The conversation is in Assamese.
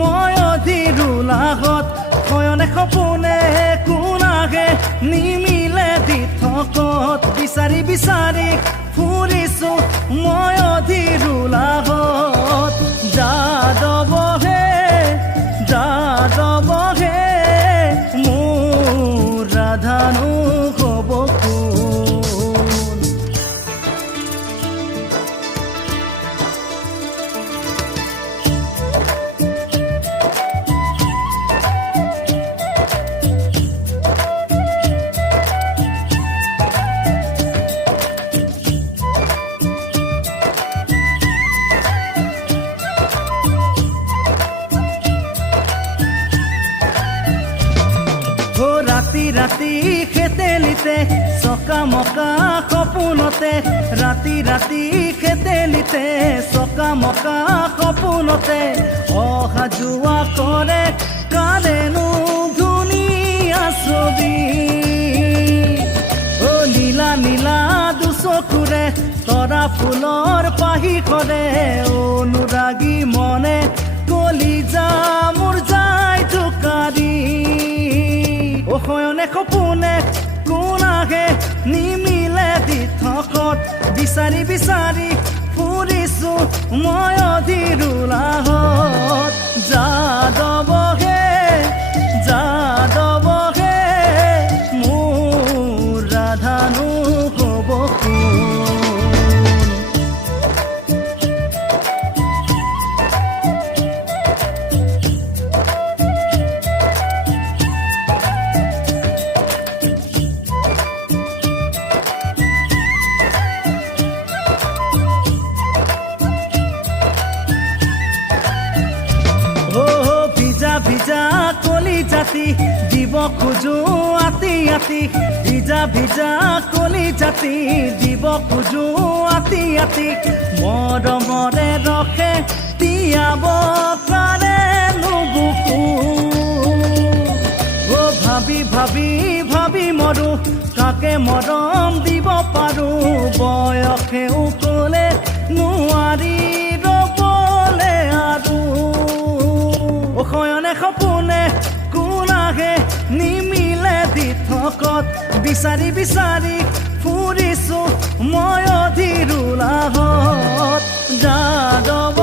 মই অধিৰুলাহত শয়নে সপোনে কোনাগে নিমিলে দিঠকত বিচাৰি বিচাৰি ফুৰিছো মই অধিৰুলাহত যাদৱহে মোৰ ৰাধানো হ'ব কোন। ৰাতি ৰাতি খেতেলিতে চকা মকা সপোনতে ৰাতি ৰাতি খেতেলিতে চকা মকা সপোনতে অহা যোৱা কৰে কাৰেনো ধুনীয়া ছবি অ নীলা নীলা দুচকুৰে তৰা ফুলৰ পাহি কৰে অনুৰাগী মনে কলিজা মোৰ যায় ঢুকাৰি ও শয়নে সপোনে কোনাগে নিমিলে দিঠকত বিচাৰি বিচাৰি ফুৰিছো মই অধিৰুলাহত যাদৱহে মোৰ ৰাধানো হ'ব কোন। ভিজা কলি জাতি দিব খোজো আতি আতি ভিজা ভিজা কলি জাতি দিব খোজো আতি আতি মৰমৰে ৰখে তিয়াব পাৰে নুবুকু ও ভাবি ভাবি ভাবি মৰো কাকে মৰম দিব পাৰো বয়সেও ক'লে নোৱাৰি ৰ'বলে আৰু শয়নে সপোনে কোনাগে নিমিলে দিঠকত বিচাৰি বিচাৰি ফুৰিছো মই অধিৰুলাহত যাদৱ